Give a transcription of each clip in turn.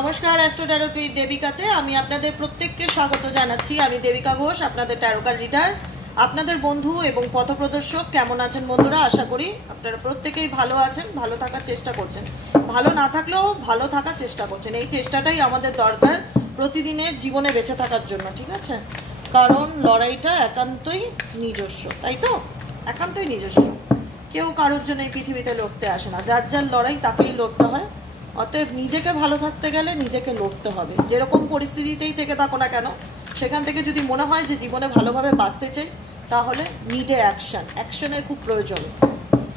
नमस्कार astro tarot tweet দেবিকাতে আমি আপনাদের প্রত্যেককে স্বাগত জানাচ্ছি। আমি দেবিকা ঘোষ, আপনাদের ট্যারো কার্ড রিডার, আপনাদের বন্ধু এবং পথপ্রদর্শক। কেমন আছেন বন্ধুরা? আশা করি আপনারা প্রত্যেকেই ভালো আছেন, ভালো থাকার চেষ্টা করছেন, ভালো না থাকলেও ভালো থাকার চেষ্টা করছেন। এই চেষ্টাটাই আমাদের দরকার প্রতিদিনের জীবনে বেঁচে থাকার জন্য, ঠিক আছে? কারণ লড়াইটা একান্তই নিজস্ব, তাই তো? একান্তই নিজস্ব। কেউ কারোর জন্য এই পৃথিবীতে লড়তে আসে না, যার যার লড়াই তাকেই লড়তে হয়। অতএব নিজেকে ভালো থাকতে গেলে নিজেকে লড়তে হবে, যেরকম পরিস্থিতিতেই থেকে থাকো না কেন। সেখান থেকে যদি মনে হয় যে জীবনে ভালোভাবে বাঁচতে চাই, তাহলে নিডে অ্যাকশনের খুব প্রয়োজন।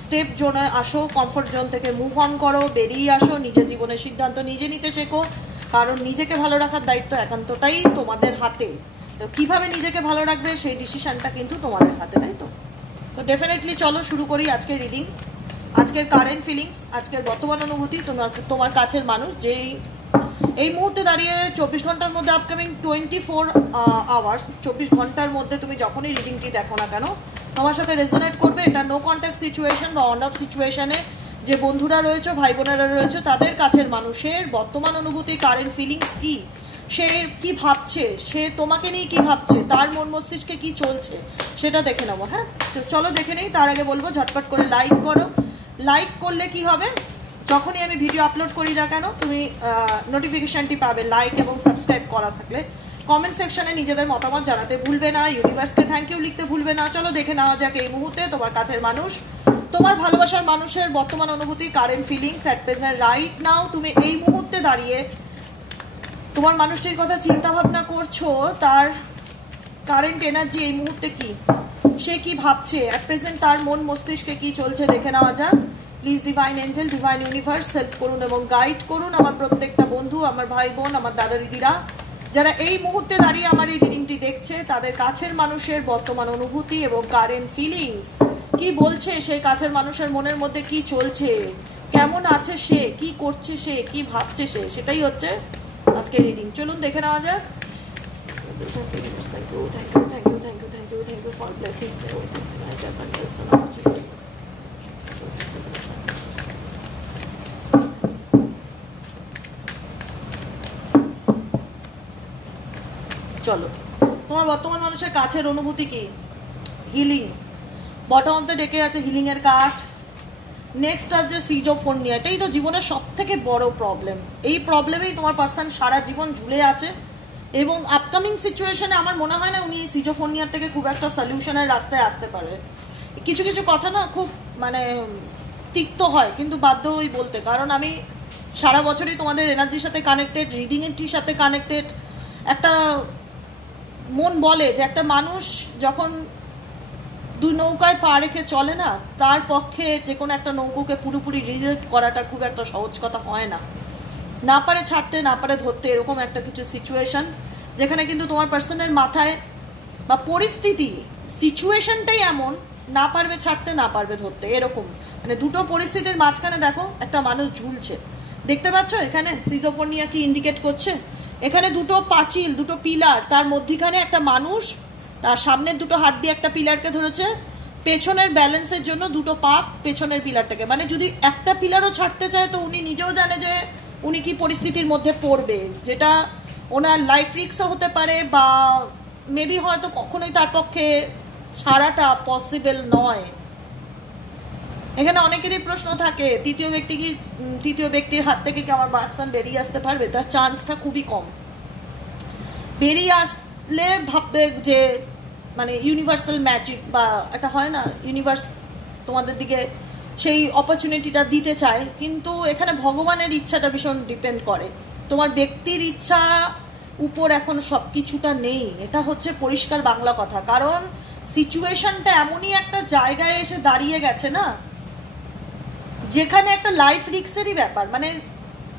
স্টেপ জোনে আসো, কমফোর্ট জোন থেকে মুভ অন করো, বেরিয়ে আসো, নিজের জীবনের সিদ্ধান্ত নিজে নিতে শেখো। কারণ নিজেকে ভালো রাখার দায়িত্ব একান্তটাই তোমাদের হাতে। তো কীভাবে নিজেকে ভালো রাখবে সেই ডিসিশানটা কিন্তু তোমাদের হাতে, তাই তো? তো ডেফিনেটলি চলো শুরু করি আজকের রিডিং। আজকের কারেন্ট ফিলিংস, আজকের বর্তমান অনুভূতি, তোমার কাছের মানুষ যে এই মুহূর্তে দাঁড়িয়ে 24 ঘন্টার মধ্যে, আপকামিং 24 আওয়ার্স, 24 ঘন্টার মধ্যে তুমি যখনই রিডিংটি দেখো না কেন, তোমার সাথে রেজোনেট করবে। এটা নো কন্ট্যাক্ট সিচুয়েশন বা অন অফ সিচুয়েশনে যে বন্ধুরা রয়েছে, ভাই বোনেরা রয়েছে, তাদের কাছের মানুষের বর্তমান অনুভূতি, কারেন্ট ফিলিংস কি, সে কি ভাবছে, সে তোমাকে নিয়ে কি ভাবছে, তার মন মস্তিষ্কে কি চলছে, সেটা দেখে নেবো। হ্যাঁ, তো চলো দেখে নেই। তার আগে বলবো ঝটপট করে লাইক করো। লাইক করলে কি হবে, যখনই আমি ভিডিও আপলোড করি না কেন তুমি নোটিফিকেশানটি পাবে, লাইক এবং সাবস্ক্রাইব করা থাকলে। কমেন্ট সেকশনে নিজেদের মতামত জানাতে ভুলবে না, ইউনিভার্সকে থ্যাংক ইউ লিখতে ভুলবে না। চলো দেখে নেওয়া যাক এই মুহূর্তে তোমার কাছের মানুষ, তোমার ভালোবাসার মানুষের বর্তমান অনুভূতি, current feelings at present right now. তুমি এই মুহূর্তে দাঁড়িয়ে তোমার মানুষটির কথা চিন্তা ভাবনা করছো, তার কারেন্ট এনার্জি এই মুহূর্তে কি, সে কি ভাবছে অ্যাট প্রেজেন্ট, তার মন মস্তিষ্কে কি চলছে দেখে নেওয়া যাক। Please divine Angel, divine universe help করুন এবং গাইড করুন আমার প্রত্যেকটা বন্ধু, আমার ভাই বোন, আমার দাদা দিদিরা, যারা এই মুহূর্তে দাঁড়িয়ে আমার এই রিডিংটি দেখছে, তাদের কাছের মানুষের বর্তমান অনুভূতি এবং কারেন্ট ফিলিংস কি বলছে, সেই কাছের মানুষের মনের মধ্যে কি চলছে, কেমন আছে সে, কি করছে সে, কি ভাবছে সে, সেটাই হচ্ছে আজকের রিডিং। চলুন দেখে নেওয়া যাক। Thank you for blessings. চলো, তোমার বর্তমান মানুষের কাছের অনুভূতি কি? হিলিং, বটম অফ দ্য ডেকে আছে হিলিং এর কার্ড। নেক্সট আছে সিজোফোনিয়া। এটাই তো জীবনের সব থেকে বড় প্রবলেম। এই প্রবলেমেই তোমার পার্সন সারা জীবন ঝুলে আছে এবং আপকামিং সিচুয়েশনে আমার মনে হয় না উনি সিজোফোনিয়ার থেকে খুব একটা সলিউশনের রাস্তায় আসতে পারে। কিছু কিছু কথা না খুব মানে তিক্ত হয়, কিন্তু বাধ্য হই বলতে, কারণ আমি সারা বছরই তোমাদের এনার্জির সাথে কানেক্টেড, রিডিংয়ের সাথে কানেক্টেড। একটা মন বলে যে একটা মানুষ যখন দুই নৌকায় পা রেখে চলে না, তার পক্ষে যে কোনো একটা নৌকোকে পুরোপুরি রিজেক্ট করাটা খুব একটা সহজ কথা হয় না। না পারে ছাড়তে, না পারে ধরতে, এরকম একটা কিছু সিচুয়েশন, যেখানে কিন্তু তোমার পার্সনের মাথায় বা পরিস্থিতি, সিচুয়েশনটাই এমন, না পারবে ছাড়তে, না পারবে ধরতে, এরকম মানে দুটো পরিস্থিতির মাঝখানে দেখো একটা মানুষ ঝুলছে। দেখতে পাচ্ছ এখানে সিজোফোনিয়া কি ইন্ডিকেট করছে? এখানে দুটো পাঁচিল, দুটো পিলার, তার মধ্যিখানে একটা মানুষ, তার সামনের দুটো হাত দিয়ে একটা পিলারকে ধরেছে, পেছনের ব্যালেন্সের জন্য দুটো পা পেছনের পিলারটাকে, মানে যদি একটা পিলারও ছাড়তে চায় তো উনি নিজেও জানে যে উনি কি পরিস্থিতির মধ্যে পড়বে, যেটা ওনার লাইফ রিস্কও হতে পারে বা মেবি হয়তো কখনোই তার পক্ষে ছাড়াটা পসিবল নয়। এখানে অনেকেরই প্রশ্ন থাকে তৃতীয় ব্যক্তির হাত থেকে কি আমার পার্সন বেরিয়ে আসতে পারবে? তার চান্সটা খুবই কম। বেরিয়ে আসলে ভাববে যে মানে ইউনিভার্সাল ম্যাজিক বা একটা হয় না, ইউনিভার্স তোমাদের দিকে সেই অপরচুনিটিটা দিতে চায়, কিন্তু এখানে ভগবানের ইচ্ছাটা ভীষণ ডিপেন্ড করে। তোমার ব্যক্তির ইচ্ছা উপর এখন সব কিছুটা নেই, এটা হচ্ছে পরিষ্কার বাংলা কথা। কারণ সিচুয়েশনটা এমনই একটা জায়গায় এসে দাঁড়িয়ে গেছে না, যেখানে একটা লাইফ রিস্কেরই ব্যাপার, মানে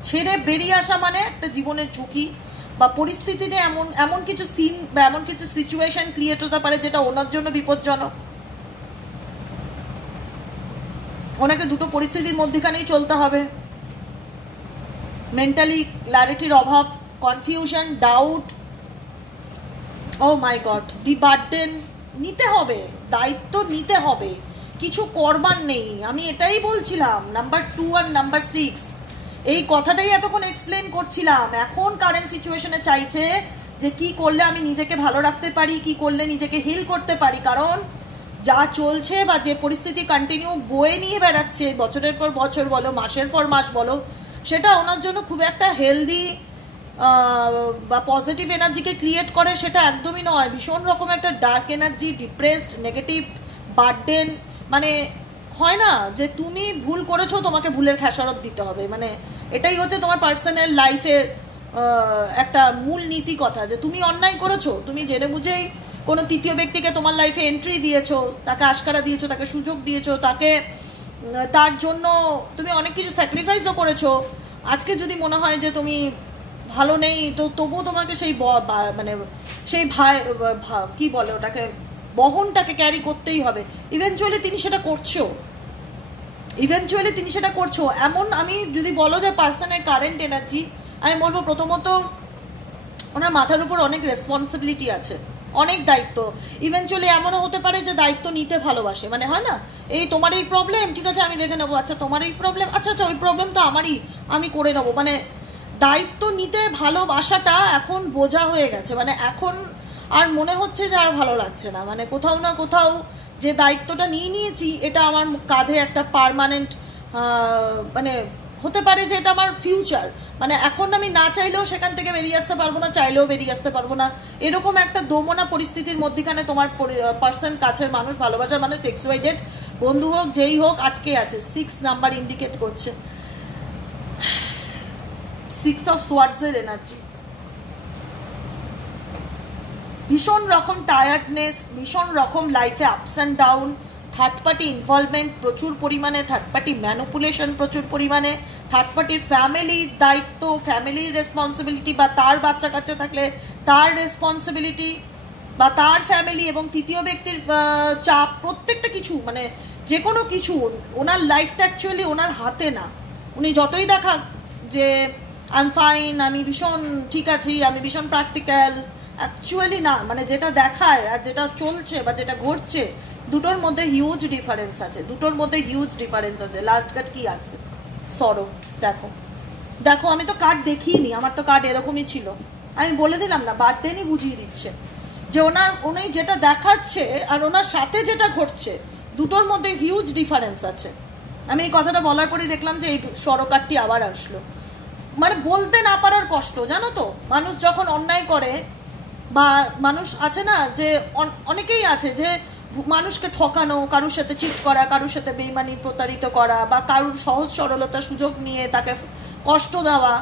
ছেড়ে বেরিয়ে আসা মানে একটা জীবনের ঝুঁকি বা পরিস্থিতিতে এমন কিছু সিন বা এমন কিছু সিচুয়েশন ক্রিয়েট হতে পারে যেটা ওনার জন্য বিপজ্জনক। ওনাকে দুটো পরিস্থিতির মধ্যখানেই চলতে হবে। মেন্টালি ক্ল্যারিটির অভাব, কনফিউশন, ডাউট, ও মাই গড, দি বার্ডেন নিতে হবে, দায়িত্ব নিতে হবে, কিছু করবার নেই। আমি এটাই বলছিলাম নাম্বার 2 আর নাম্বার 6, এই কথাটাই এতক্ষণ এক্সপ্লেন করছিলাম। এখন কারেন্ট সিচুয়েশনে চাইছে যে কি করলে আমি নিজেকে ভালো রাখতে পারি, কি করলে নিজেকে হিল করতে পারি। কারণ যা চলছে বা যে পরিস্থিতি কন্টিনিউ বয়ে নিয়ে বেড়াচ্ছে বছরের পর বছর বলো, মাসের পর মাস বলো, সেটা ওনার জন্য খুব একটা হেলদি বা পজিটিভ এনার্জিকে ক্রিয়েট করে সেটা একদমই নয়। ভীষণ রকম একটা dark energy, depressed, negative, burden, মানে হয় না যে তুমি ভুল করেছো, তোমাকে ভুলের খেসারত দিতে হবে, মানে এটাই হচ্ছে তোমার পার্সোনাল লাইফের একটা মূল নীতি কথা, যে তুমি অন্যায় করেছো, তুমি জেনে বুঝেই কোনো তৃতীয় ব্যক্তিকে তোমার লাইফে এন্ট্রি দিয়েছো, তাকে আশকারা দিয়েছো, তাকে সুযোগ দিয়েছো, তাকে তার জন্য তুমি অনেক কিছু স্যাক্রিফাইসও করেছো। আজকে যদি মনে হয় যে তুমি ভালো নেই, তো তবুও তোমাকে সেই মানে সেই কি বলে ওটাকে, বহনটাকে ক্যারি করতেই হবে। ইভেনচুয়ালি তিনি সেটা করছো। এমন আমি যদি বলো যে পার্সনের কারেন্ট এনার্জি, আমি বলবো প্রথমত ওনার মাথার উপর অনেক রেসপন্সিবিলিটি আছে, অনেক দায়িত্ব। ইভেনচুয়ালি এমনও হতে পারে যে দায়িত্ব নিতে ভালোবাসে, মানে হয় না, এই তোমার এই প্রবলেম, ঠিক আছে আমি দেখে নেবো, আচ্ছা তোমার এই প্রবলেম, আচ্ছা আচ্ছা ওই প্রবলেম তো আমারই, আমি করে নেবো। মানে দায়িত্ব নিতে ভালোবাসাটা এখন বোঝা হয়ে গেছে, মানে এখন আর মনে হচ্ছে যে আর ভালো লাগছে না, মানে কোথাও না কোথাও যে দায়িত্বটা নিয়েছি এটা আমার কাঁধে একটা পার্মানেন্ট, মানে হতে পারে যে এটা আমার ফিউচার, মানে এখন আমি না চাইলেও সেখান থেকে বেরিয়ে আসতে পারবো না, চাইলেও বেরিয়ে আসতে পারবো না, এরকম একটা দোমনা পরিস্থিতির মধ্যখানে তোমার পার্সন, কাছের মানুষ, ভালোবাসার মানুষ, XYZ বন্ধু হোক যেই হোক, আটকে আছে। 6 নাম্বার ইন্ডিকেট করছে, 6 অফ সোয়ার্ডসের এনার্জি। ভীষণ রকম টায়ার্ডনেস, ভীষণ রকম লাইফে ups and down, third party involvement প্রচুর পরিমাণে, থার্ড পার্টি ম্যানিপুলেশন প্রচুর পরিমাণে, থার্ড পার্টির ফ্যামিলির দায়িত্ব, ফ্যামিলির রেসপন্সিবিলিটি, বা তার বাচ্চা কাচ্চা থাকলে তার রেসপন্সিবিলিটি, বা তার ফ্যামিলি এবং তৃতীয় ব্যক্তির চাপ, প্রত্যেকটা কিছু, মানে যে কোনো কিছু, ওনার লাইফটা অ্যাকচুয়ালি ওনার হাতে না। উনি যতই দেখাক যে আই এম ফাইন, আমি ভীষণ ঠিক আছি, আমি ভীষণ প্র্যাকটিক্যাল, অ্যাকচুয়ালি না, মানে যেটা দেখায় আর যেটা চলছে বা যেটা ঘটছে দুটোর মধ্যে হিউজ ডিফারেন্স আছে, লাস্ট কার্ড কি আছে, সরো। দেখো আমি তো কার্ড দেখিনি, আমার তো কার্ড এরকমই ছিল, আমি বলে দিলাম না, বার্থডেনই বুঝিয়ে দিচ্ছে যে উনি যেটা দেখাচ্ছে আর ওনার সাথে যেটা ঘটছে দুটোর মধ্যে হিউজ ডিফারেন্স আছে। আমি এই কথাটা বলার পরেই দেখলাম যে এই সরো কার্ডটি আবার আসলো, মানে বলতে না পারার কষ্ট, জানো তো, মানুষ যখন অন্যায় করে, বা মানুষ আছে না যে অনেকেই আছে যে মানুষকে ঠকানো, কারুর সাথে চিট করা, কারুর সাথে বেইমানি, প্রতারিত করা, বা কারুর সহজ সরলতার সুযোগ নিয়ে তাকে কষ্ট দেওয়া,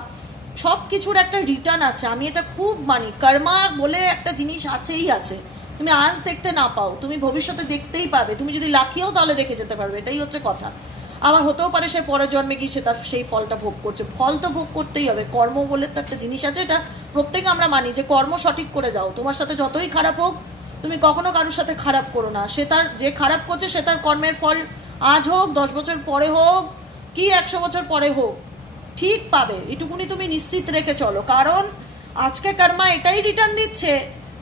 সব কিছুর একটা রিটার্ন আছে। আমি এটা খুব মানি, কর্মা বলে একটা জিনিস আছেই আছে, তুমি আজ দেখতে না পাও, তুমি ভবিষ্যতে দেখতেই পাবে, তুমি যদি লাকিও তাহলে দেখে যেতে পারবে, এটাই হচ্ছে কথা। আবার হতেও পারে সে পরের জন্মে গিয়ে সে তার সেই ফলটা ভোগ করছে, ফল তো ভোগ করতেই হবে, কর্ম বলে তো একটা জিনিস আছে, এটা প্রত্যেকে আমরা মানি যে কর্ম সঠিক করে যাও, তোমার সাথে যতই খারাপ হোক তুমি কখনো কারোর সাথে খারাপ করো না, সে তার যে খারাপ করছে সে তার কর্মের ফল আজ হোক, 10 বছর পরে হোক, কি 100 বছর পরে হোক, ঠিক পাবে, এটুকুনি তুমি নিশ্চিত রেখে চলো। কারণ আজকে কর্মা এটাই রিটার্ন দিচ্ছে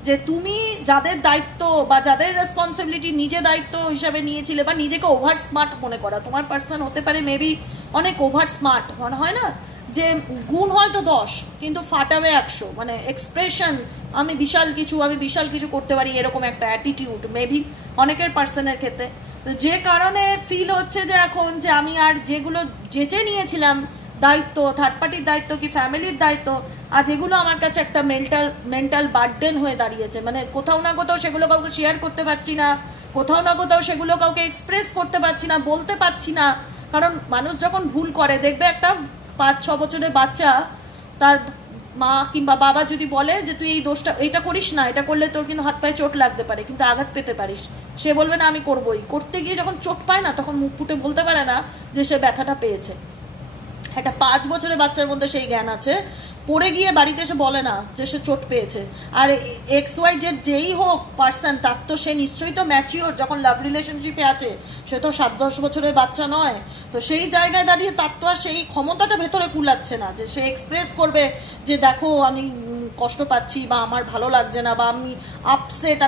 যে তুমি যাদের দায়িত্ব বা যাদের রেসপন্সিবিলিটি নিজে দায়িত্ব হিসাবে নিয়েছিলে, বা নিজেকে ওভার স্মার্ট মনে করা, তোমার পার্সন হতে পারে মেবি অনেক ওভার স্মার্ট, মনে হয় না যে গুণ হয়তো 10 কিন্তু ফাটাবে 100, মানে এক্সপ্রেশন, আমি বিশাল কিছু করতে পারি, এরকম একটা অ্যাটিটিউড মেবি অনেকের পার্সনের ক্ষেত্রে, যে কারণে ফিল হচ্ছে যে এখন যে আমি আর যেগুলো যেচে নিয়েছিলাম দায়িত্ব, থার্ড পার্টির দায়িত্ব কি ফ্যামিলির দায়িত্ব, আর যেগুলো আমার কাছে একটা মেন্টাল বার্ডেন হয়ে দাঁড়িয়েছে, মানে কোথাও না কোথাও সেগুলো কাউকে শেয়ার করতে পারছি না, কোথাও না কোথাও সেগুলো কাউকে এক্সপ্রেস করতে পারছি না, বলতে পারছি না। কারণ মানুষ যখন ভুল করে, দেখবে একটা 5-6 বছরের বাচ্চা তার মা কিংবা বাবা যদি বলে যে তুই এই দোষটা, এটা করিস না, এটা করলে তোর কিন্তু হাত পায়ে চোট লাগতে পারে, কিন্তু আঘাত পেতে পারিস, সে বলবে না আমি করবোই, করতে গিয়ে যখন চোট পায় না তখন মুখ ফুটে বলতে পারে না যে সে ব্যথাটা পেয়েছে। একটা 5 বছরের বাচ্চার মধ্যে সেই জ্ঞান আছে, পড়ে গিয়ে বাড়িতে এসে বলে না যে সে চোট পেয়েছে। আর XYZ যেই হোক পার্সন, তার তো সে নিশ্চয়ই তো ম্যাচিওর, যখন লাভ রিলেশনশিপে আছে সে তো 7-10 বছরের বাচ্চা নয়, তো সেই জায়গায় দাঁড়িয়ে তার তো আর সেই ক্ষমতাটা ভেতরে কুলাচ্ছে না যে সে এক্সপ্রেস করবে যে দেখো আমি কষ্ট পাচ্ছি, বা আমার ভালো লাগছে না, বা আমি আপসেট,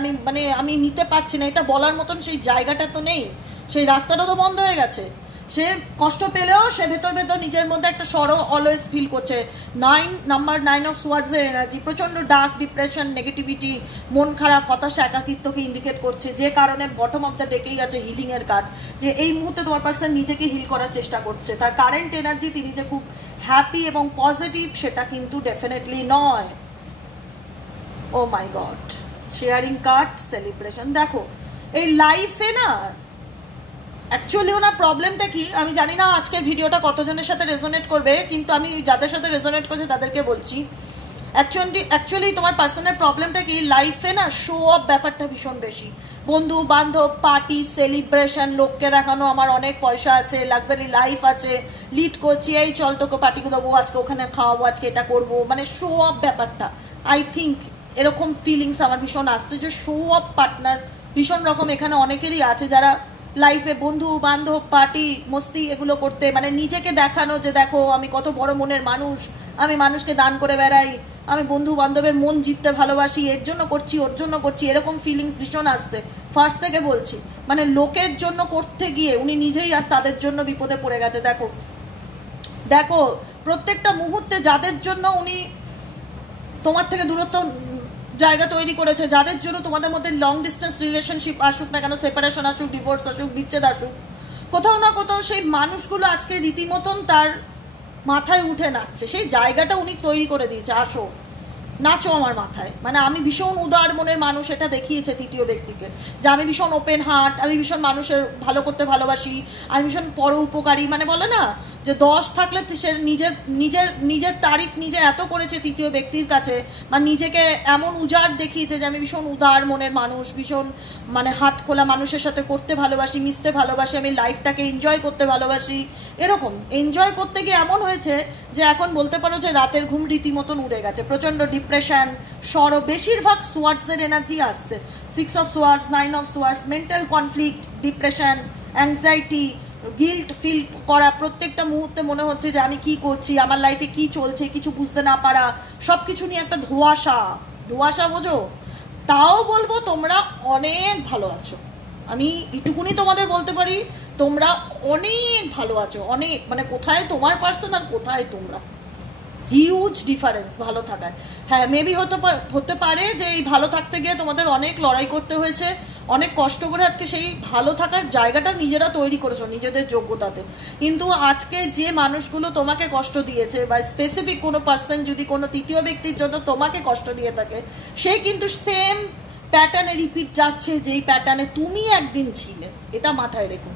আমি নিতে পারছি না, এটা বলার মতন সেই জায়গাটা তো নেই, সেই রাস্তাটা তো বন্ধ হয়ে গেছে। সে কষ্ট পেলেও সে ভেতর ভেতর নিজের মধ্যে একটা সরো অলওয়েজ ফিল করছে। নাম্বার 9 অফ সোয়ার্ডসের এনার্জি প্রচণ্ড ডার্ক, ডিপ্রেশন, নেগেটিভিটি, মন খারাপ, হতাশা, একাকিত্বকে ইন্ডিকেট করছে, যে কারণে বটম অফ দ্য ডেকেই আছে হিলিংয়ের কার্ড, যে এই মুহূর্তে তোমার পার্সন নিজেকে হিল করার চেষ্টা করছে। তার কারেন্ট এনার্জি তিনি যে খুব হ্যাপি এবং পজিটিভ সেটা কিন্তু ডেফিনেটলি নয়। ও মাই গড, শেয়ারিং কার্ড, সেলিব্রেশন। দেখো এই লাইফে না অ্যাকচুয়ালি ওনার প্রবলেমটা কি আমি জানি না, আজকের ভিডিওটা কতজনের সাথে রেজোনেট করবে, কিন্তু আমি যাদের সাথে রেজোনেট করছে তাদেরকে বলছি, অ্যাকচুয়ালি তোমার পার্সোনাল প্রবলেমটা কি, লাইফে না শো অফ ব্যাপারটা ভীষণ বেশি। বন্ধু বান্ধব, পার্টি, সেলিব্রেশন, লোককে দেখানো আমার অনেক পয়সা আছে, লাক্সারি লাইফ আছে, লিড করছি, এই চল তোকে পার্টিকে দেবো, আজকে ওখানে খাওয়াবো, আজকে এটা করবো, মানে শো অফ ব্যাপারটা। আই থিঙ্ক এরকম ফিলিংস আমার ভীষণ আসছে যে শো অফ পার্টনার ভীষণ রকম এখানে অনেকেরই আছে, যারা লাইফে বন্ধু বান্ধব, পার্টি, মস্তি এগুলো করতে, মানে নিজেকে দেখানো যে দেখো আমি কত বড় মনের মানুষ, আমি মানুষকে দান করে বেড়াই, আমি বন্ধু বান্ধবের মন জিততে ভালোবাসি, এর জন্য করছি ওর জন্য করছি, এরকম ফিলিংস ভীষণ আসছে। ফার্স্ট থেকে বলছি, মানে লোকের জন্য করতে গিয়ে উনি নিজেই আজ তাদের জন্য বিপদে পড়ে গেছে। দেখো দেখো প্রত্যেকটা মুহূর্তে যাদের জন্য উনি তোমার থেকে দূরত্ব জায়গা তৈরি করেছে, যাদের জন্য তোমাদের মধ্যে লং ডিস্টেন্স রিলেশনশিপ আসুক না কেন, সেপারেশন আসুক, ডিভোর্স আসুক, বিচ্ছেদ আসুক, কোথাও না কোথাও সেই মানুষগুলো আজকে রীতিমতন তার মাথায় উঠে নাচছে, সেই জায়গাটা উনি তৈরি করে দিয়েছে। আসো নাচো আমার মাথায়, মানে আমি ভীষণ উদার মনের মানুষ, এটা দেখিয়েছে তৃতীয় ব্যক্তিকে, যে আমি ভীষণ ওপেন হার্ট, আমি ভীষণ মানুষের ভালো করতে ভালোবাসি, আমি ভীষণ পর উপকারী, মানে বলে না যে 10 থাকলে সে নিজের নিজের নিজের তারিফ নিজে এত করেছে তৃতীয় ব্যক্তির কাছে, বা নিজেকে এমন উজাড় দেখিয়েছে যে আমি ভীষণ উদার মনের মানুষ, ভীষণ মানে হাত খোলা মানুষের সাথে করতে ভালোবাসি, মিশতে ভালোবাসি, আমি লাইফটাকে এনজয় করতে ভালোবাসি। এরকম এনজয় করতে গিয়ে এমন হয়েছে যে এখন বলতে পারো যে রাতের ঘুম রীতিমতন উড়ে গেছে, প্রচণ্ড ডিপ্রেশন, সরো, বেশিরভাগ সোয়ার্ডসের এনার্জি আসছে, 6 of swords, 9 of swords, mental conflict, depression, anxiety, guilt feel করা, প্রত্যেকটা মুহূর্তে মনে হচ্ছে যে আমি কি করছি, আমার লাইফে কি চলছে কিছু বুঝতে না পারা, সব কিছু নিয়ে একটা ধোঁয়াশা বোঝো। তাও বলবো তোমরা অনেক ভালো আছো, আমি এটুকুনি তোমাদের বলতে পারি, তোমরা অনেক ভালো আছো, অনেক, মানে কোথায় তোমার পার্সন আর কোথায় তোমরা, হিউজ ডিফারেন্স ভালো থাকার। হ্যাঁ মেবি হতে পারে যে এই ভালো থাকতে গিয়ে তোমাদের অনেক লড়াই করতে হয়েছে, অনেক কষ্ট করে আজকে সেই ভালো থাকার জায়গাটা নিজেরা তৈরি করেছো নিজেদের যোগ্যতাতে, কিন্তু আজকে যে মানুষগুলো তোমাকে কষ্ট দিয়েছে, বা স্পেসিফিক কোনো পার্সন যদি কোনো তৃতীয় ব্যক্তির জন্য তোমাকে কষ্ট দিয়ে থাকে, সে কিন্তু সেম প্যাটার্নে রিপিট যাচ্ছে যেই প্যাটার্নে তুমি একদিন ছিলে, এটা মাথায় রেখো।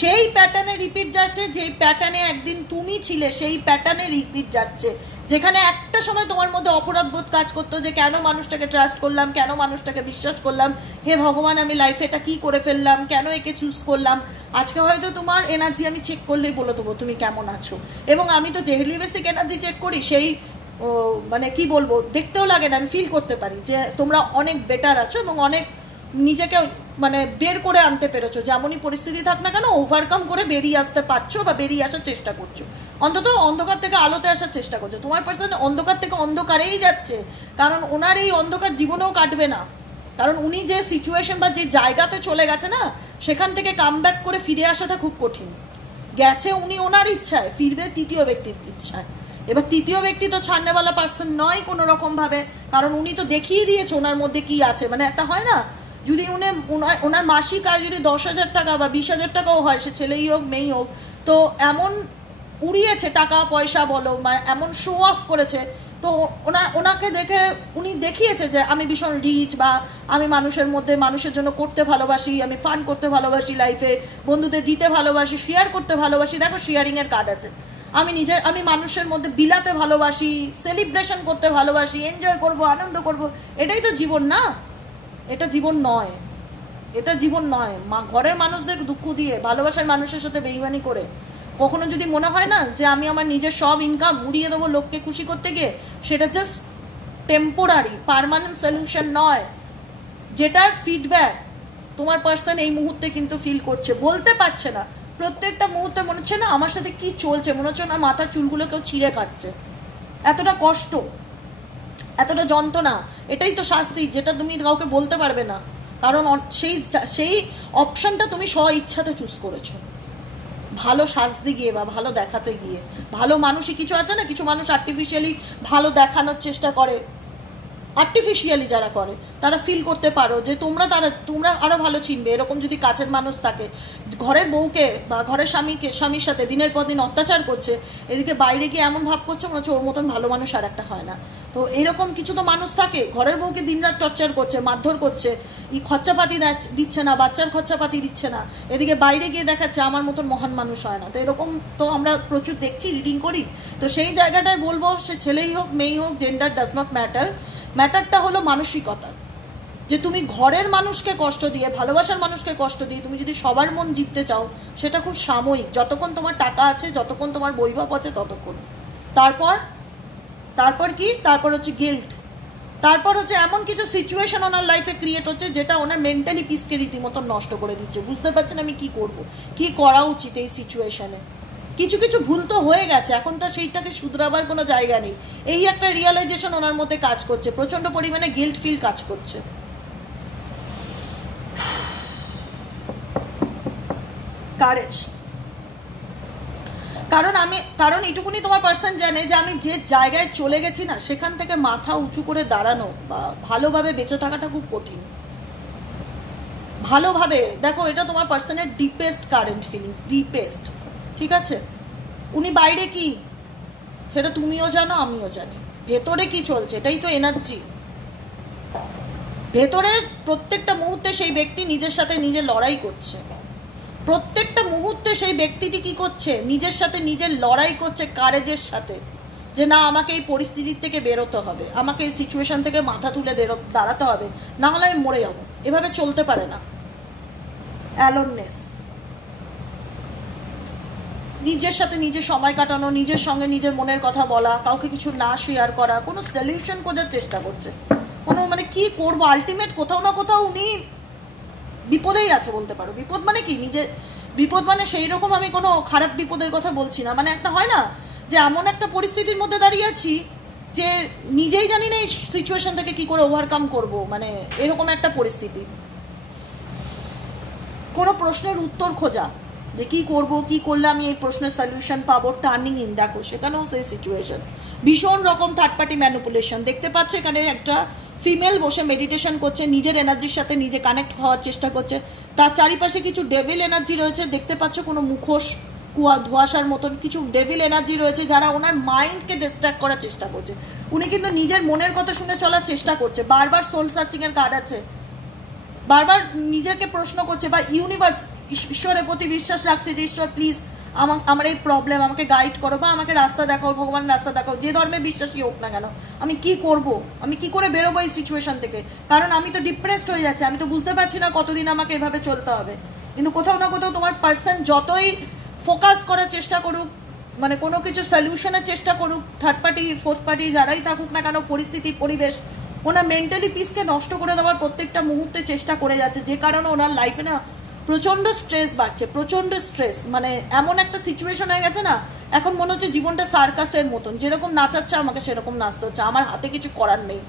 সেই প্যাটার্নে রিপিট যাচ্ছে যেই প্যাটার্নে একদিন তুমি ছিলে, সেই প্যাটার্নে রিপিট যাচ্ছে, যেখানে একটা সময় তোমার মধ্যে অপরাধবোধ কাজ করতো যে কেন মানুষটাকে ট্রাস্ট করলাম, কেন মানুষটাকে বিশ্বাস করলাম, হে ভগবান আমি লাইফে এটা কী করে ফেললাম, কেন একে চুজ করলাম। আজকে হয়তো তোমার এনার্জি আমি চেক করলেই বলে দেবো তুমি কেমন আছো, এবং আমি তো ডেইলি বেসিক এনার্জি চেক করি, সেই মানে কি বলবো, দেখতেও লাগে না, আমি ফিল করতে পারি যে তোমরা অনেক বেটার আছো এবং অনেক নিজেকে মানে বের করে আনতে পেরেছো, যেমনই পরিস্থিতি থাক না কেন ওভারকাম করে বেরিয়ে আসতে পারছো বা বেরিয়ে আসার চেষ্টা করছো, অন্তত অন্ধকার থেকে আলোতে আসার চেষ্টা করছো। তোমার পার্সন অন্ধকার থেকে অন্ধকারেই যাচ্ছে, কারণ ওনার এই অন্ধকার জীবনেও কাটবে না, কারণ উনি যে সিচুয়েশন বা যে জায়গাতে চলে গেছে না, সেখান থেকে কামব্যাক করে ফিরে আসাটা খুব কঠিন। গেছে উনি ওনার ইচ্ছায়, ফিরবে তৃতীয় ব্যক্তির ইচ্ছায়। এবার তৃতীয় ব্যক্তি তো ছাড়নেওয়ালা পার্সন নয় কোনো রকমভাবে, কারণ উনি তো দেখিয়ে দিয়েছে ওনার মধ্যে কি আছে, মানে একটা হয় না, যদি ওনার মাসিক আয় যদি 10,000 টাকা বা 20,000 টাকাও হয়, সে ছেলেই হোক মেয়েই হোক, তো এমন উড়িয়েছে টাকা পয়সা বলো, মানে এমন শো অফ করেছে, তো ওনাকে দেখে উনি দেখিয়েছে যে আমি ভীষণ রিচ, বা আমি মানুষের মধ্যে মানুষের জন্য করতে ভালোবাসি, আমি ফান করতে ভালোবাসি, লাইফে বন্ধুদের দিতে ভালোবাসি, শেয়ার করতে ভালোবাসি। দেখো শেয়ারিংয়ের কার্ড আছে, আমি মানুষের মধ্যে বিলাতে ভালোবাসি, সেলিব্রেশন করতে ভালোবাসি, এনজয় করব, আনন্দ করব, এটাই তো জীবন না, এটা জীবন নয়, এটা জীবন নয়। ঘরের মানুষদের দুঃখ দিয়ে, ভালোবাসার মানুষের সাথে বেইমানি করে, কখনো যদি মনে হয় না যে আমি আমার নিজের সব ইনকাম উড়িয়ে দেবো লোককে খুশি করতে গিয়ে, সেটা জাস্ট টেম্পোরারি, পার্মানেন্ট সলিউশন নয়, যেটার ফিডব্যাক তোমার পার্সন এই মুহূর্তে কিন্তু ফিল করছে, বলতে পারছে না, প্রত্যেকটা মুহূর্তে মনে হচ্ছে না আমার সাথে কি চলছে, মনে হচ্ছে না মাথার চুলগুলো কেউ ছিঁড়ে খাচ্ছে, এতটা কষ্ট, এতটা যন্ত্রণা। এটাই তো শাস্তি, যেটা তুমি কাউকে বলতে পারবে না, কারণ সেই অপশনটা তুমি স্ব ইচ্ছাতে চুজ করেছো। ভালো সাজতে গিয়ে বা ভালো দেখাতে গিয়ে। ভালো মানুষই কিছু আছে না, কিছু মানুষ আর্টিফিশিয়ালি ভালো দেখানোর চেষ্টা করে, আর্টিফিশিয়ালি যারা করে তারা ফিল করতে পারো যে তোমরা আরও ভালো চিনবে। এরকম যদি কাছের মানুষ থাকে, ঘরের বউকে বা ঘরের স্বামীর সাথে দিনের পর দিন অত্যাচার করছে, এদিকে বাইরে গিয়ে এমন ভাব করছে মনে হচ্ছে ওর মতন ভালো মানুষ আর একটা হয় না। তো এরকম কিছু তো মানুষ থাকে, ঘরের বউকে দিনরাত টর্চার করছে, মারধর করছে, খরচাপাতি দিচ্ছে না, বাচ্চার খরচাপাতি দিচ্ছে না, এদিকে বাইরে গিয়ে দেখাচ্ছে আমার মতন মহান মানুষ হয় না। তো এরকম তো আমরা প্রচুর দেখছি, রিডিং করি। তো সেই জায়গাটায় বলবো, সে ছেলেই হোক মেয়েই হোক, জেন্ডার ডাজ নট ম্যাটার। ম্যাটারটা হলো মানসিকতা, যে তুমি ঘরের মানুষকে কষ্ট দিয়ে, ভালোবাসার মানুষকে কষ্ট দিয়ে তুমি যদি সবার মন জিততে চাও, সেটা খুব সাময়িক, যতক্ষণ তোমার টাকা আছে, যতক্ষণ তোমার বৈভব আছে ততক্ষণ। তারপর কি, তারপর হচ্ছে গিল্ট, তারপর হচ্ছে এমন কিছু সিচুয়েশন ওনার লাইফে ক্রিয়েট হচ্ছে যেটা ওনার মেন্টালি পিসকে রীতিমতো নষ্ট করে দিচ্ছে। বুঝতে পারছেন আমি কি করব, কি করা উচিত এই সিচুয়েশনে। কিছু ভুল তো হয়ে গেছে, এখন তো সেইটাকে শুধরাবার কোনো জায়গা নেই। এই একটা রিয়েলাইজেশন ওনার মধ্যে কাজ করছে, প্রচণ্ড পরিমাণে গিল্ট ফিল কাজ করছে। কারেজ, কারণ এইটুকুনি তোমার পার্সন জানে যে আমি যে জায়গায় চলে গেছি না, সেখান থেকে মাথা উঁচু করে দাঁড়ানো বা ভালোভাবে বেঁচে থাকাটা খুব কঠিন। ভালোভাবে দেখো, এটা তোমার পার্সনের ডিপেস্ট কারেন্ট ফিলিংস, ডিপেস্ট, ঠিক আছে? উনি বাইরে কি সেটা তুমিও জানো, আমিও জানি। ভেতরে কি চলছে, এটাই তো এনার্জি। ভেতরে প্রত্যেকটা মুহূর্তে সেই ব্যক্তি নিজের সাথে নিজে লড়াই করছে। প্রত্যেকটা মুহূর্তে সেই ব্যক্তিটি কি করছে, নিজের সাথে নিজের লড়াই করছে, কারেজের সাথে, যে না আমাকে এই পরিস্থিতির থেকে বেরোতে হবে, আমাকে এই সিচুয়েশন থেকে মাথা তুলে দাঁড়াতে হবে, না হলে আমি মরে যাবো। এভাবে চলতে পারে না। অ্যালোননেস, নিজের সাথে নিজের সময় কাটানো, নিজের সঙ্গে নিজের মনের কথা বলা, কাউকে কিছু না শেয়ার করা, কোনো সলিউশন খোঁজার চেষ্টা করছে, কোনো কি করবো, আলটিমেট কোথাও না কোথাও উনি বিপদেই আছে বলতে পারো। বিপদ মানে কি, নিজের বিপদ মানে সেই রকম আমি কোনো খারাপ বিপদের কথা বলছি না, একটা হয় না যে এমন একটা পরিস্থিতির মধ্যে দাঁড়িয়ে আছি যে নিজেই জানি না এই সিচুয়েশন থেকে কি করে ওভারকাম করব, এরকম একটা পরিস্থিতি। কোনো প্রশ্নের উত্তর খোঁজা, যে কি করব, কি করলে আমি এই প্রশ্নের সলিউশন পাবো, টার্নিং ইন, দেখো সেখানেও সেই সিচুয়েশন। ভীষণ রকম থার্ড পার্টি ম্যানিপুলেশন দেখতে পাচ্ছ। এখানে একটা ফিমেল বসে মেডিটেশন করছে, নিজের এনার্জির সাথে নিজে কানেক্ট হওয়ার চেষ্টা করছে। তার চারিপাশে কিছু ডেভিল এনার্জি রয়েছে, দেখতে পাচ্ছ কোনো মুখোশ, ধোঁয়াশার মতন কিছু ডেভিল এনার্জি রয়েছে, যারা ওনার মাইন্ডকে ডিস্ট্র্যাক্ট করার চেষ্টা করছে। উনি কিন্তু নিজের মনের কথা শুনে চলার চেষ্টা করছে, বারবার সোল সার্চিংয়ের কার্ড আছে, বারবার নিজেকে প্রশ্ন করছে, বা ইউনিভার্স, ঈশ্বরের প্রতি বিশ্বাস রাখছে যে ঈশ্বর প্লিজ আমার এই প্রবলেম, আমাকে গাইড করো, বা আমাকে রাস্তা দেখাও, ভগবান রাস্তা দেখাও, যে ধর্মে বিশ্বাসী হোক না কেন, আমি কি করব, আমি কি করে বেরোবো এই সিচুয়েশন থেকে, কারণ আমি তো ডিপ্রেসড হয়ে যাচ্ছি, আমি তো বুঝতে পারছি না কতদিন আমাকে এভাবে চলতে হবে। কিন্তু কোথাও না কোথাও তোমার পার্সন যতই ফোকাস করার চেষ্টা করুক, কোনো কিছু সলিউশনের চেষ্টা করুক, থার্ড পার্টি ফোর্থ পার্টি যারাই থাকুক না কেন, পরিস্থিতি পরিবেশ ওনার মেন্টালি পিসকে নষ্ট করে দেওয়ার প্রত্যেকটা মুহূর্তে চেষ্টা করে যাচ্ছে, যে কারণে ওনার লাইফে না প্রচণ্ড স্ট্রেস বাড়ছে, প্রচণ্ড স্ট্রেস। এমন একটা সিচুয়েশন হয়ে গেছে না, এখন মনে হচ্ছে জীবনটা সার্কাসের মতন, যেরকম নাচাচ্ছে আমাকে সেরকম নাচতে হচ্ছে, আমার হাতে কিছু করার নেই।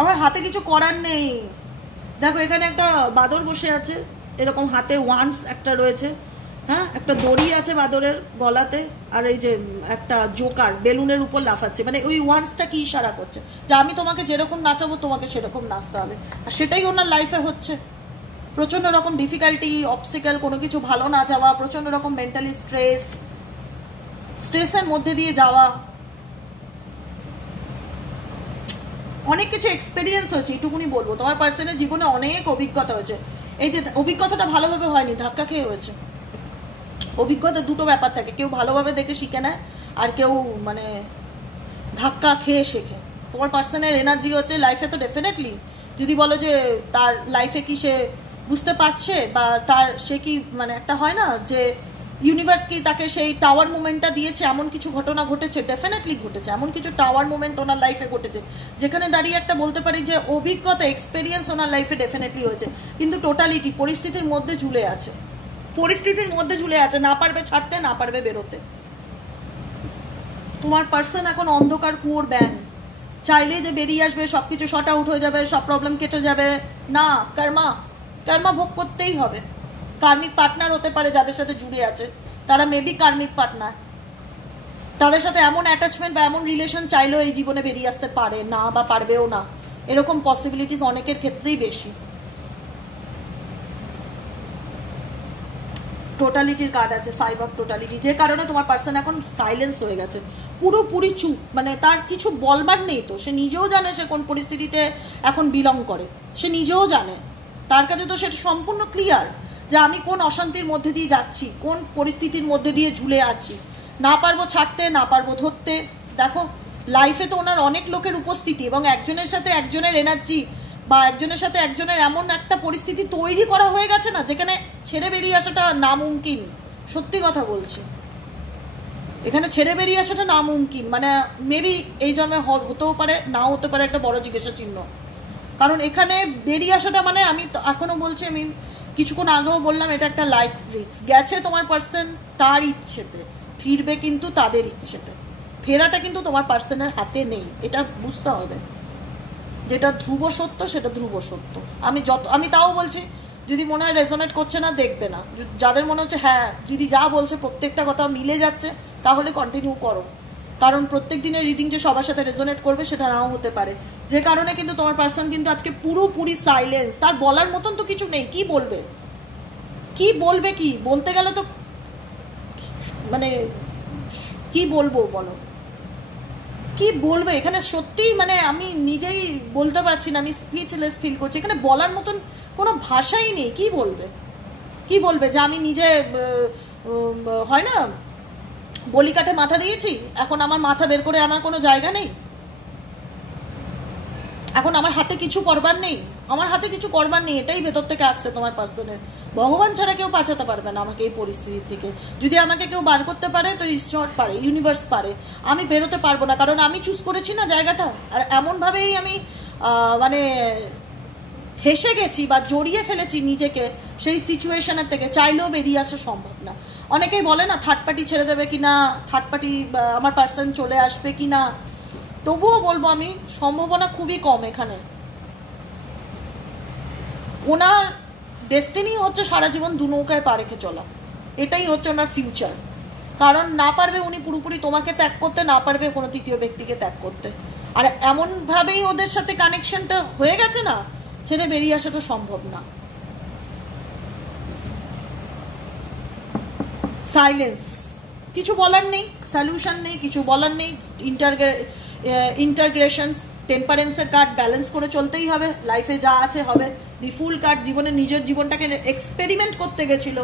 আমার হাতে কিছু করার নেই। দেখো এখানে একটা বাদর বসে আছে, এরকম হাতে ওয়ান্স একটা রয়েছে, হ্যাঁ, একটা দড়ি আছে বাদরের গলাতে, আর এই যে একটা জোকার বেলুনের উপর লাফাচ্ছে, ওই ওয়ান্সটা কি ইশারা করছে যে আমি তোমাকে যেরকম নাচাবো তোমাকে সেরকম নাচতে হবে। আর সেটাই ওনার লাইফে হচ্ছে। প্রচণ্ড রকম ডিফিকাল্টি, অবস্টিকেল, কোনো কিছু ভালো না যাওয়া, প্রচণ্ড রকম মেন্টালি স্ট্রেসের মধ্যে দিয়ে যাওয়া, অনেক কিছু এক্সপেরিয়েন্স হয়েছে। এইটুকুনি বলবো, তোমার পার্সনের জীবনে অনেক অভিজ্ঞতা হয়েছে। এই যে অভিজ্ঞতাটা ভালোভাবে হয়নি, ধাক্কা খেয়ে হয়েছে। অভিজ্ঞতা দুটো ব্যাপার থাকে, কেউ ভালোভাবে দেখে শিখে নেয়, আর কেউ ধাক্কা খেয়ে শেখে। তোমার পার্সনের এনার্জি হচ্ছে লাইফে, তো ডেফিনেটলি যদি বলো যে তার লাইফে কি সে বুঝতে পারছে, বা সে কি একটা হয় না যে ইউনিভার্স কি তাকে সেই টাওয়ার মুভমেন্টটা দিয়েছে, এমন কিছু ঘটনা ঘটেছে, ডেফিনেটলি ঘটেছে। এমন কিছু টাওয়ার মুভমেন্ট ওনার লাইফে ঘটেছে, যেখানে দাঁড়িয়ে একটা বলতে পারি যে অভিজ্ঞতা, এক্সপেরিয়েন্স ওনার লাইফে ডেফিনেটলি হয়েছে। কিন্তু টোটালিটি পরিস্থিতির মধ্যে ঝুলে আছে, না পারবে ছাড়তে, না পারবে বেরোতে। তোমার পার্সন এখন অন্ধকার কুয়োর ব্যাঙ, চাইলে যে বেরিয়ে আসবে, সব কিছু শর্ট আউট হয়ে যাবে, সব প্রবলেম কেটে যাবে, না। কর্মা ভোগ করতেই হবে। কার্মিক পার্টনার হতে পারে যাদের সাথে জুড়ে আছে, তারা মেবি কার্মিক পার্টনার, তাদের সাথে এমন অ্যাটাচমেন্ট বা এমন রিলেশন চাইলেও এই জীবনে বেরিয়ে আসতে পারে না বা পারবেও না, এরকম পসিবিলিটিস অনেকের ক্ষেত্রেই বেশি। টোটালিটির কার্ড আছে, 5 অফ টোটালিটি, যে কারণে তোমার পার্সন এখন সাইলেন্স হয়ে গেছে, পুরোপুরি চুপ, মানে তার কিছু বলবার নেই। তো সে নিজেও জানে সে কোন পরিস্থিতিতে এখন বিলং করে, সে নিজেও জানে, তার কাছে তো সেটা সম্পূর্ণ ক্লিয়ার যে আমি কোন অশান্তির মধ্যে দিয়ে যাচ্ছি, কোন পরিস্থিতির মধ্যে দিয়ে ঝুলে আছি, না পারবো ছাড়তে, না পারবো ধরতে। দেখো লাইফে তো ওনার অনেক লোকের উপস্থিতি এবং একজনের সাথে একজনের এনার্জি বা একজনের সাথে একজনের এমন একটা পরিস্থিতি তৈরি করা হয়ে গেছে না, যেখানে ছেড়ে বেরিয়ে আসাটা নামুমকিন। সত্যি কথা বলছি, এখানে ছেড়ে বেরিয়ে আসাটা নামুমকিন। মানে মেবি এই জন্মে হতেও পারে, নাও হতে পারে, একটা বড় জিজ্ঞাসা চিহ্ন। কারণ এখানে বেরিয়ে আসাটা মানে, আমি এখনও বলছি, আমি কিছুক্ষণ আগেও বললাম, এটা একটা লাইফ রিস্ক। গেছে তোমার পার্সন তার ইচ্ছেতে, ফিরবে কিন্তু তাদের ইচ্ছেতে, ফেরাটা কিন্তু তোমার পার্সনের হাতে নেই, এটা বুঝতে হবে। যেটা ধ্রুব সত্য সেটা ধ্রুব সত্য। আমি তাও বলছি, যদি মনে হয় রেজোনেট করছে না, দেখবে না। যাদের মনে হচ্ছে হ্যাঁ দিদি যা বলছে প্রত্যেকটা কথা মিলে যাচ্ছে, তাহলে কন্টিনিউ করো। কারণ প্রত্যেক দিনের রিডিং যে সবার সাথে রেজোনেট করবে সেটা নাও হতে পারে। যে কারণে কিন্তু তোমার পার্সন কিন্তু আজকে পুরোপুরি সাইলেন্স, তার বলার মতন তো কিছু নেই। কি বলবে, কি বলতে গেলে তো মানে কি বলবো বলো, কি বলবো এখানে? সত্যিই মানে আমি নিজেই বলতে পারছি না, আমি স্পিচলেস ফিল করছি। এখানে বলার মতন কোনো ভাষাই নেই। কি বলবে যে আমি নিজে, হয় না বলি কাঠে মাথা দিয়েছি, এখন আমার মাথা বের করে আনার কোনো জায়গা নেই, এখন আমার হাতে কিছু করবার নেই, এটাই ভেতর থেকে আসছে তোমার পার্সনের। ভগবান ছাড়া কেউ বাঁচাতে পারবে না আমাকে এই পরিস্থিতির থেকে। যদি আমাকে কেউ বার করতে পারে তো ঈশ্বর পারে, ইউনিভার্স পারে, আমি বেরোতে পারবো না, কারণ আমি চুজ করেছি না জায়গাটা। আর এমনভাবেই আমি মানে ফেসে গেছি বা জড়িয়ে ফেলেছি নিজেকে সেই সিচুয়েশনের থেকে, চাইলেও বেরিয়ে আসা সম্ভব না। অনেকেই বলে না থার্ড পার্টি ছেড়ে দেবে কি না, থার্ড পার্টি আমার পার্সন চলে আসবে কি না, তবুও বলবো আমি সম্ভাবনা খুবই কম এখানে। ওনার ডেস্টিনি হচ্ছে সারা জীবন দু নৌকায় পা রেখে চলা, এটাই হচ্ছে ওনার ফিউচার। কারণ না পারবে উনি পুরোপুরি তোমাকে ত্যাগ করতে, না পারবে কোনো তৃতীয় ব্যক্তিকে ত্যাগ করতে। আর এমনভাবেই ওদের সাথে কানেকশনটা হয়ে গেছে না, ছেড়ে বেরিয়ে আসাটা সম্ভব না। সাইলেন্স, কিছু বলার নেই, সলিউশন নেই, কিছু বলার নেই। ইন্টারগ্রেশনস, টেম্পারেন্সের কার্ড, ব্যালেন্স করে চলতেই হবে, লাইফে যা আছে হবে। দি ফুল কার্ড, জীবনে নিজের জীবনটাকে এক্সপেরিমেন্ট করতে গেছিলো,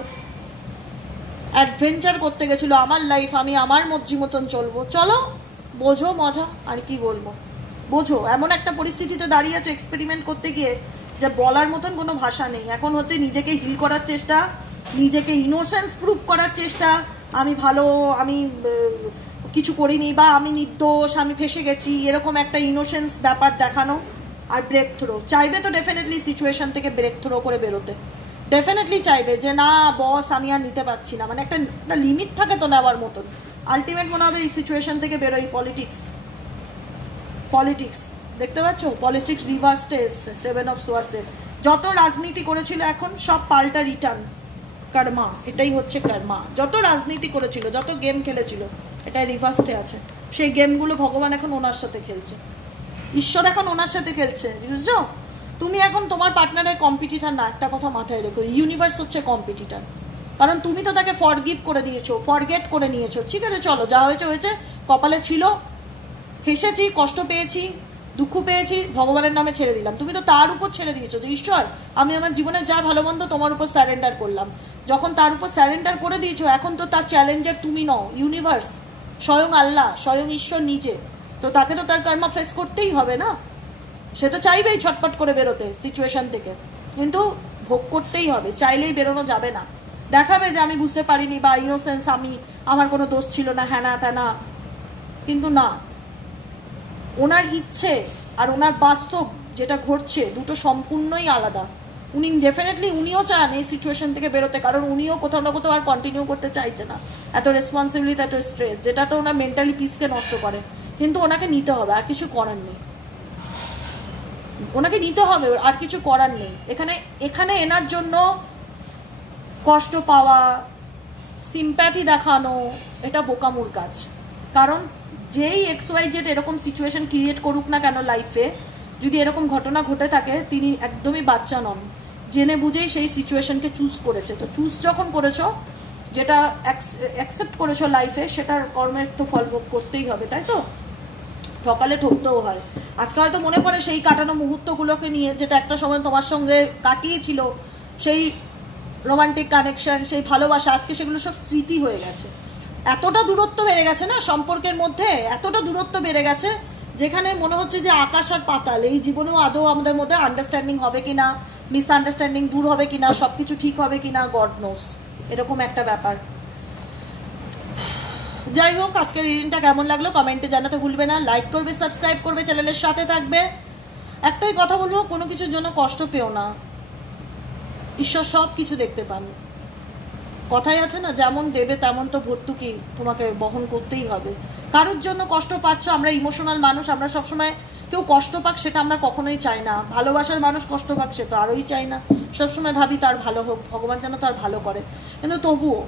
অ্যাডভেঞ্চার করতে গেছিলো। আমার লাইফ, আমি আমার মর্জি মতন চলবো, চলো বোঝো মজা। আর কি বলবো, বোঝো এমন একটা পরিস্থিতিতে দাঁড়িয়ে আছো এক্সপেরিমেন্ট করতে গিয়ে যে বলার মতন কোনো ভাষা নেই। এখন হচ্ছে নিজেকে হিল করার চেষ্টা, নিজেকে ইনোসেন্স প্রুফ করার চেষ্টা, আমি ভালো, আমি কিছু করিনি, বা আমি নির্দোষ, আমি ফেসে গেছি, এরকম একটা ইনোসেন্স ব্যাপার দেখানো। আর ব্রেক থ্রো চাইবে তো ডেফিনেটলি, সিচুয়েশন থেকে ব্রেক থ্রো করে বেরোতে ডেফিনেটলি চাইবে যে না বস আমি আর নিতে পারছি না, মানে একটা লিমিট থাকে তো নেওয়ার মতন। আলটিমেট মনে হবে এই সিচুয়েশন থেকে বেরোই। পলিটিক্স দেখতে পাচ্ছ, পলিটিক্স রিভার্সে এসছে, 7 অফ সোয়ার্ডসের। যত রাজনীতি করেছিল এখন সব পাল্টা রিটার্ন, কর্মা, এটাই হচ্ছে কর্মা। যত রাজনীতি করেছিল, যত গেম খেলেছিল, এটা রিভার্সে আছে। সেই গেমগুলো ভগবান এখন ওনার সাথে খেলছে, ঈশ্বর এখন ওনার সাথে খেলছে, বুঝছো? তুমি এখন তোমার পার্টনারের কম্পিটিটার না, একটা কথা মাথায় রেখো, ইউনিভার্স হচ্ছে কম্পিটিটার। কারণ তুমি তো তাকে ফরগিভ করে দিয়েছো, ফরগেট করে নিয়েছো। ঠিক আছে চলো, যা হয়েছে হয়েছে, কপালে ছিল, হেসেছি, কষ্ট পেয়েছি, দুঃখ পেয়েছি, ভগবানের নামে ছেড়ে দিলাম। তুমি তো তার উপর ছেড়ে দিয়েছো যে ঈশ্বর আমি আমার জীবনের যা ভালো মন্দ তোমার উপর স্যারেন্ডার করলাম। যখন তার উপর স্যারেন্ডার করে দিয়েছো, এখন তো তার চ্যালেঞ্জার তুমি নও, ইউনিভার্স, স্বয়ং আল্লাহ, স্বয়ং ঈশ্বর নিজে। তো তাকে তো তার কর্মা ফেস করতেই হবে না। সে তো চাইবেই ছটপট করে বেরোতে সিচুয়েশন থেকে, কিন্তু ভোগ করতেই হবে, চাইলেই বেরোনো যাবে না। দেখাবে যে আমি বুঝতে পারিনি, বা ইনোসেন্স, আমার কোনো দোষ ছিল না, হ্যানা ত্যানা, কিন্তু না, ওনার ইচ্ছে আর ওনার বাস্তব যেটা ঘটছে দুটো সম্পূর্ণই আলাদা। উনি ডেফিনেটলি উনিও চান এই সিচুয়েশন থেকে বেরোতে, কারণ উনিও কোথাও না কোথাও আর কন্টিনিউ করতে চাইছে না এত রেসপন্সিবিলিটি, এত স্ট্রেস, যেটা তো ওনার মেন্টালি পিসকে নষ্ট করে। কিন্তু ওনাকে নিতে হবে, আর কিছু করার নেই, ওনাকে নিতে হবে, আর কিছু করার নেই। এখানে এনার জন্য কষ্ট পাওয়া, সিম্প্যাথি দেখানো, এটা বোকামুর কাজ। কারণ যেই XYZ এরকম সিচুয়েশন ক্রিয়েট করুক না কেন লাইফে, যদি এরকম ঘটনা ঘটে থাকে, তিনি একদমই বাচ্চা নন, জেনে বুঝেই সেই সিচুয়েশনকে চুজ করেছে। তো চুজ যখন করেছো, যেটা অ্যাকসেপ্ট করেছো লাইফে, সেটার কর্মের তো ফল ভোগ করতেই হবে, তাই তো? ঠকালে ঠকতেও হয়। আজকে হয়তো মনে পড়ে সেই কাটানো মুহূর্তগুলোকে নিয়ে, যেটা একটা সময় তোমার সঙ্গে কাটিয়েছিল, সেই রোমান্টিক কানেকশন, সেই ভালোবাসা, আজকে সেগুলো সব স্মৃতি হয়ে গেছে। এতটা দূরত্ব বেড়ে গেছে না সম্পর্কের মধ্যে, এতটা দূরত্ব বেড়ে গেছে, যেখানে মনে হচ্ছে যে আকাশ আর পাতাল। এই জীবনেও আদৌ আমাদের মধ্যে আন্ডারস্ট্যান্ডিং হবে কিনা, মিসআন্ডারস্ট্যান্ডিং দূর হবে কিনা, সব কিছু ঠিক হবে কিনা, গড নোস, এরকম একটা ব্যাপার। যাই হোক, আজকের রিডিংটা কেমন লাগলো কমেন্টে জানাতে ভুলবে না। লাইক করবে, সাবস্ক্রাইব করবে, চ্যানেলের সাথে থাকবে। একটাই কথা বলবো, কোনো কিছুর জন্য কষ্ট পেও না, ঈশ্বর সব কিছু দেখতে পান। কথাই আছে না, যেমন দেবে তেমন তো ভর্তুকি তোমাকে বহন করতেই হবে। কারোর জন্য কষ্ট পাচ্ছ, আমরা ইমোশনাল মানুষ, আমরা সবসময় কেউ কষ্ট পাক সেটা আমরা কখনোই চাই না। ভালোবাসার মানুষ কষ্ট পাক সে তো আরোই চাই না, সবসময় ভাবি তার ভালো হোক, ভগবান যেন তার ভালো করে। কিন্তু তবুও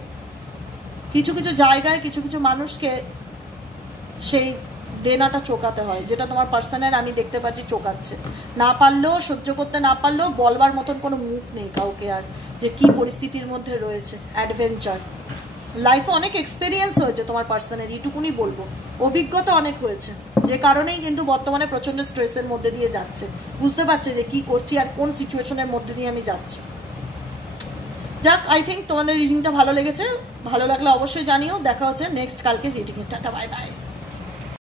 কিছু কিছু জায়গায় কিছু কিছু মানুষকে সেই দেনাটা চোকাতে হয়, যেটা তোমার পার্সনের আমি দেখতে পাচ্ছি চোকাচ্ছে। না পারলেও, সহ্য করতে না পারলেও বলবার মতন কোনো মুখ নেই কাউকে আর, যে কি পরিস্থিতির মধ্যে রয়েছে। অ্যাডভেঞ্চার লাইফে অনেক এক্সপিরিয়েন্স হয়েছে তোমার পার্সনের, এইটুকুনি বলবো, অভিজ্ঞতা অনেক হয়েছে, যে কারণেই কিন্তু বর্তমানে প্রচণ্ড স্ট্রেসের মধ্যে দিয়ে যাচ্ছে। বুঝতে পারছে যে কি করছি আর কোন সিচুয়েশনের মধ্যে দিয়ে আমি যাচ্ছি। যাক, আই থিঙ্ক তোমাদের রিডিংটা ভালো লেগেছে। ভালো লাগলে অবশ্যই জানিও। দেখা হচ্ছে নেক্সট কালকে রিডিংয়ে। Tata, bye bye.